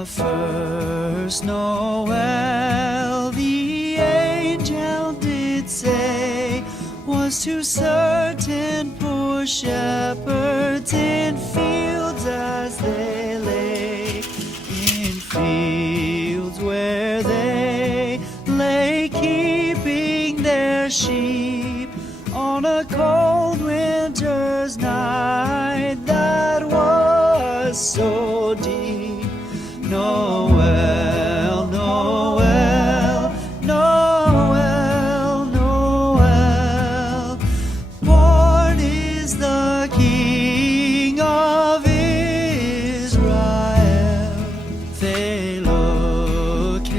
The first Noel, the angel did say, was to certain poor shepherds in fields as they lay, in fields where they lay keeping their sheep on a cold winter's night that was so deep. Noel, Noel, Noel, Noel, born is the King of Israel. They looked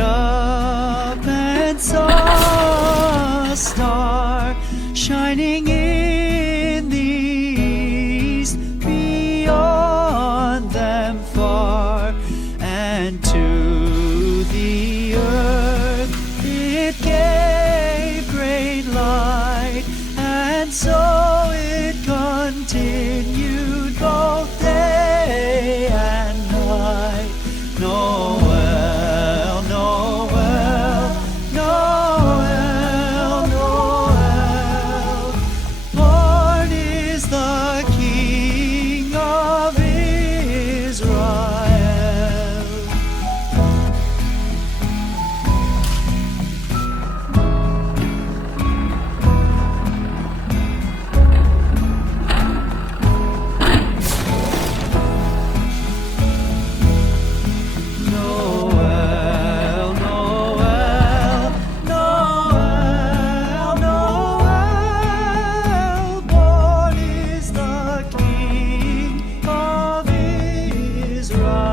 up and saw a star shining in the east beyond them far, and to the earth it gave great light, and so it continued both day and night. Noel, Noel, Noel, Noel, born is the King of Israel. Noel, Noel, Noel, Noel, born is the King of Israel.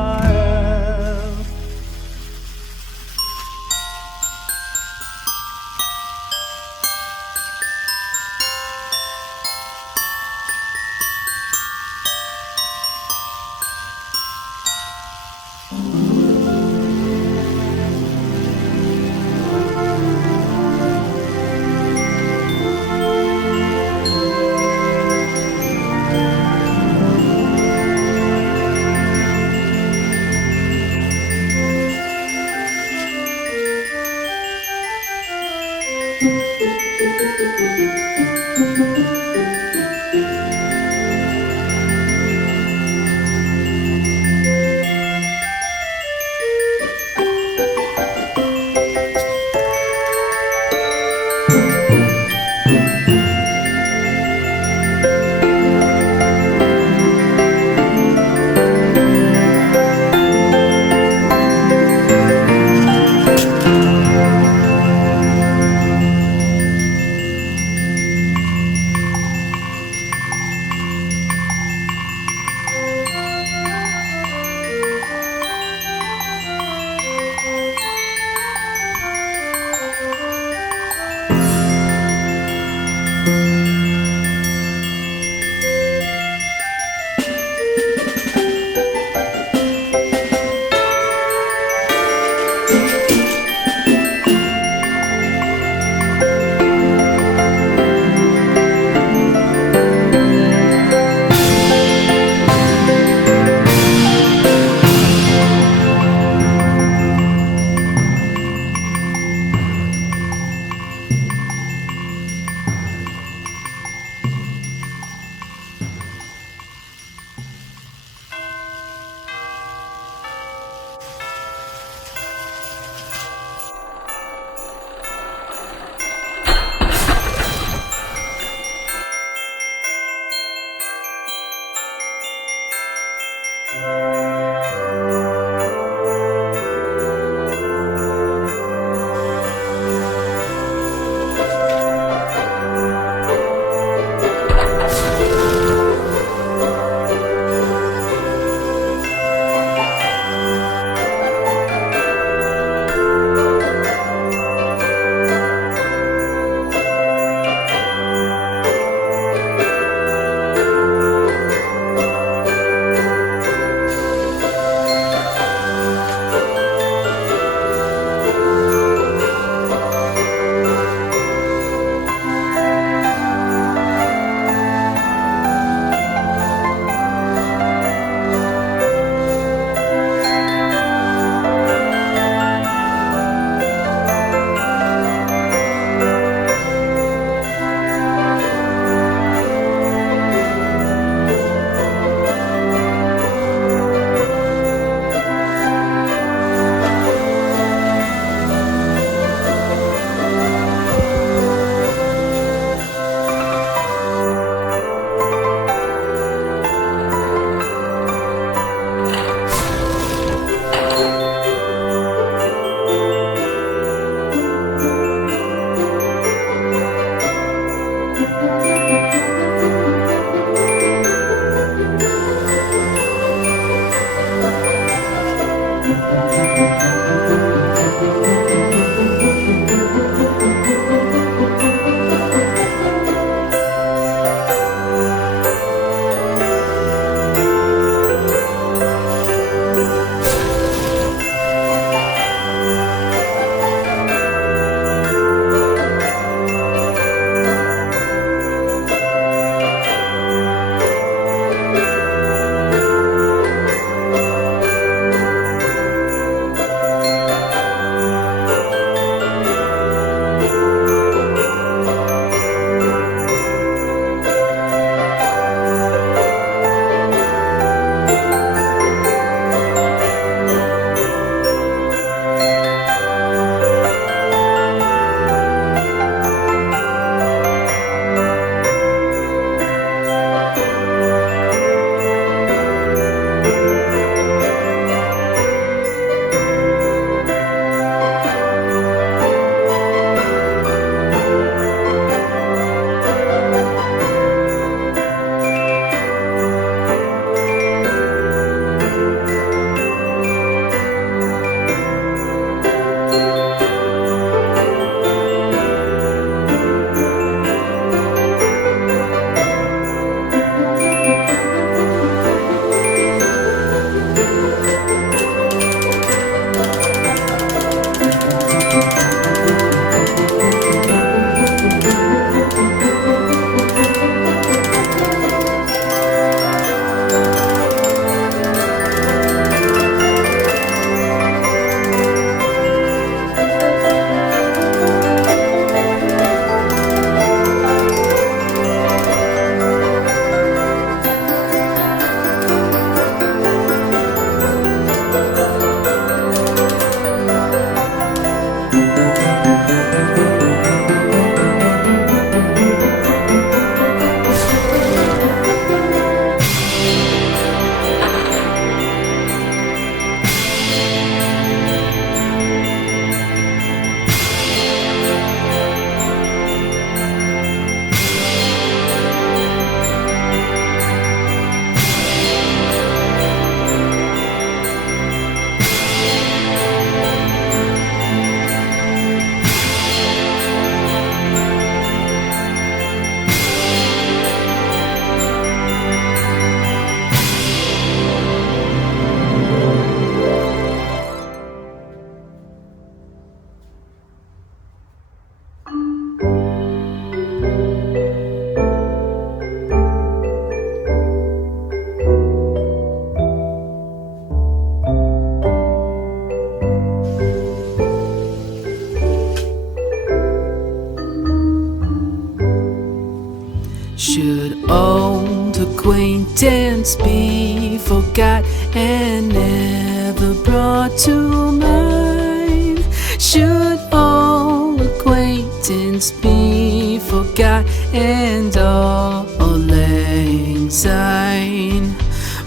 he forgot and never brought to mind? Should all acquaintance be forgot and all lang syne?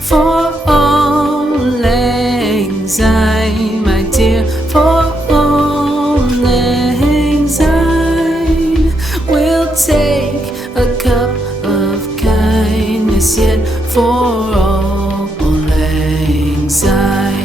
For all lang syne, my dear, for all lang syne, we'll take a cup of kindness yet for all lang syne.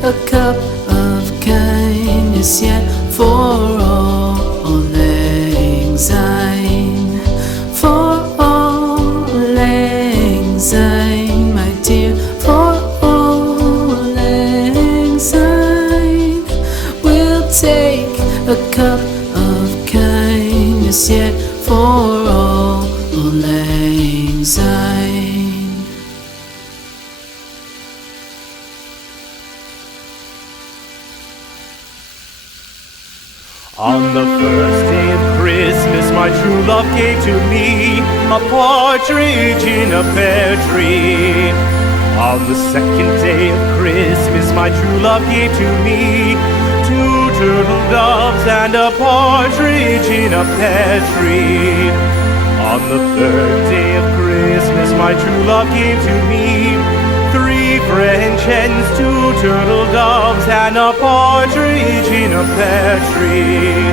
A cup of kindness yet for all lang syne. For all lang syne, my dear, for all lang syne, we'll take a cup of kindness yet for all lang syne. On the first day of Christmas, my true love gave to me a partridge in a pear tree. On the second day of Christmas, my true love gave to me 2 turtle doves and a partridge in a pear tree. On the third day of Christmas, my true love gave to me 3 French hens, 2 turtle doves, and a partridge in a pear tree.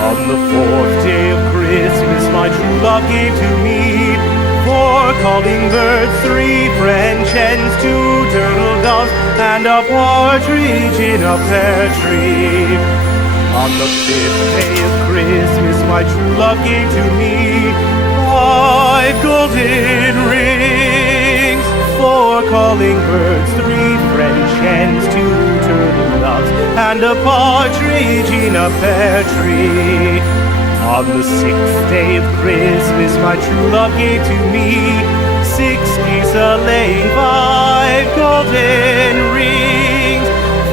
On the fourth day of Christmas, my true love gave to me 4 calling birds, 3 French hens, 2 turtle doves, and a partridge in a pear tree. On the fifth day of Christmas, my true love gave to me 5 golden rings, 4 calling birds, 3 French hens, 2 turtle doves, and a partridge in a pear tree. On the sixth day of Christmas, my true love gave to me 6 geese a-laying, 5 golden rings,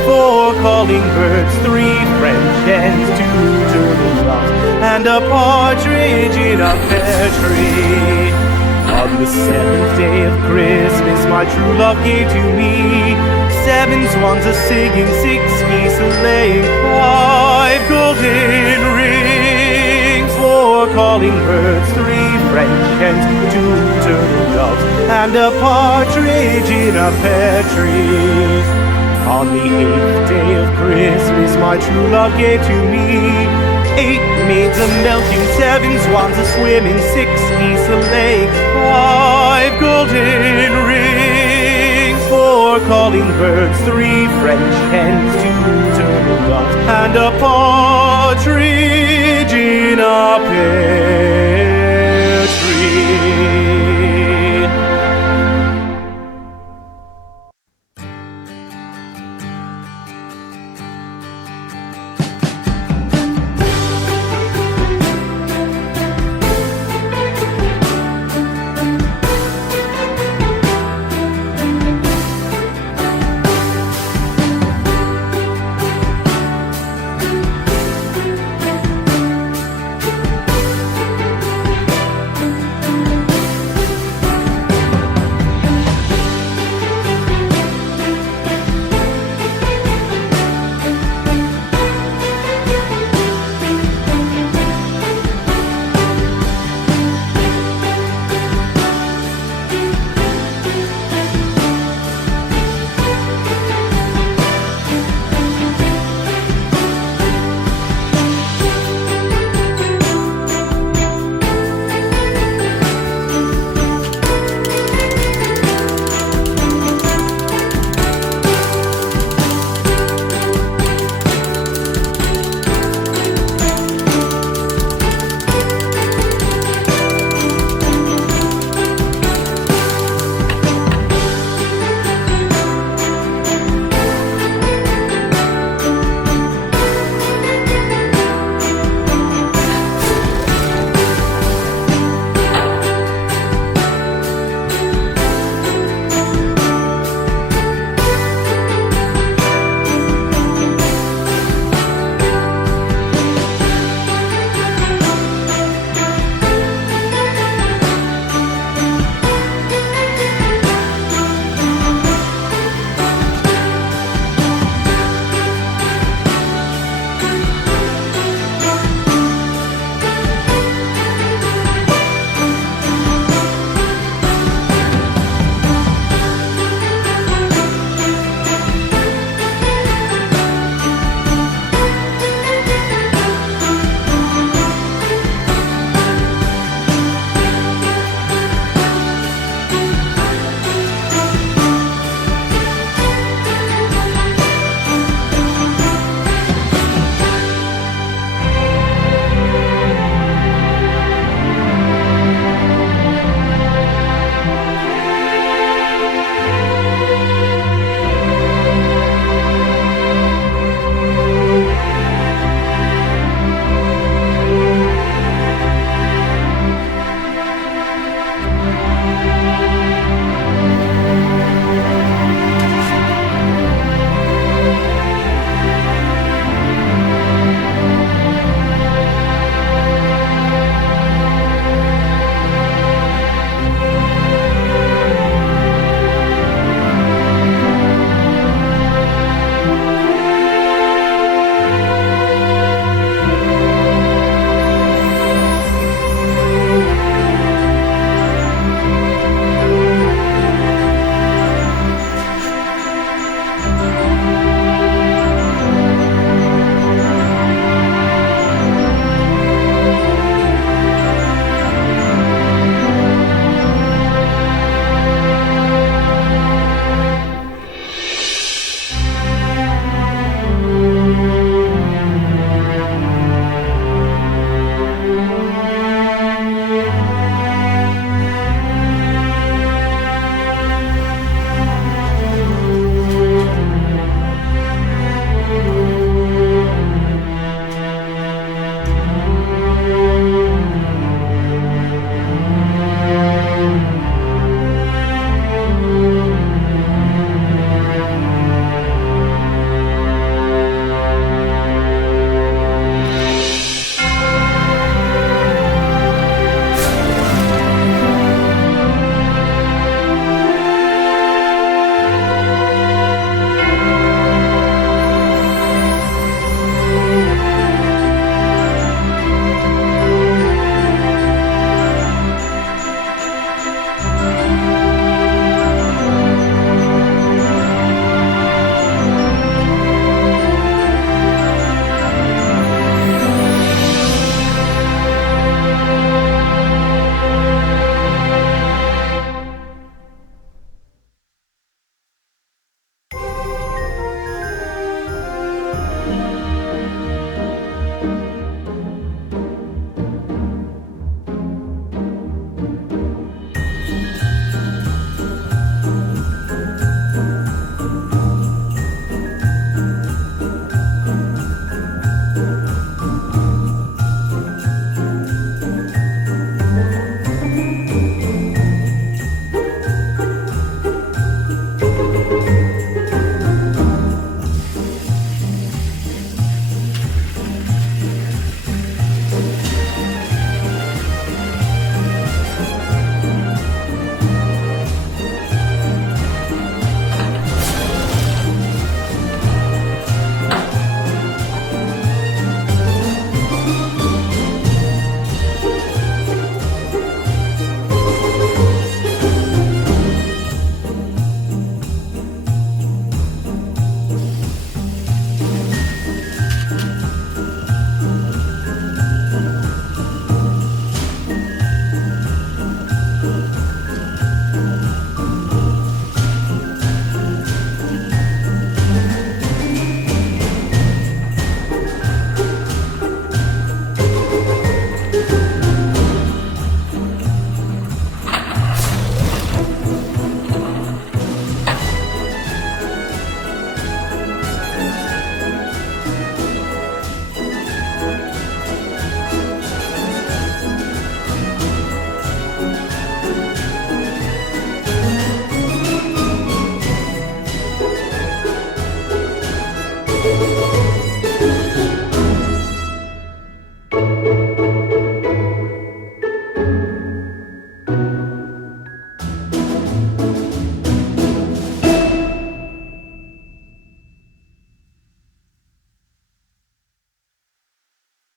4 calling birds, 3 French hens, 2 turtle doves, and a partridge in a pear tree. On the seventh day of Christmas, my true love gave to me 7 swans a-singing, 6 geese a-laying, 5 golden rings, 4 calling birds, 3 French hens, 2 turtle doves, and a partridge in a pear tree. On the 8th day of Christmas, my true love gave to me 8 maids a-milking, 7 swans a-swimming, 6 geese a-laying, 5 golden rings, 4 calling birds, 3 French hens, 2 turtle doves, and a partridge in a pear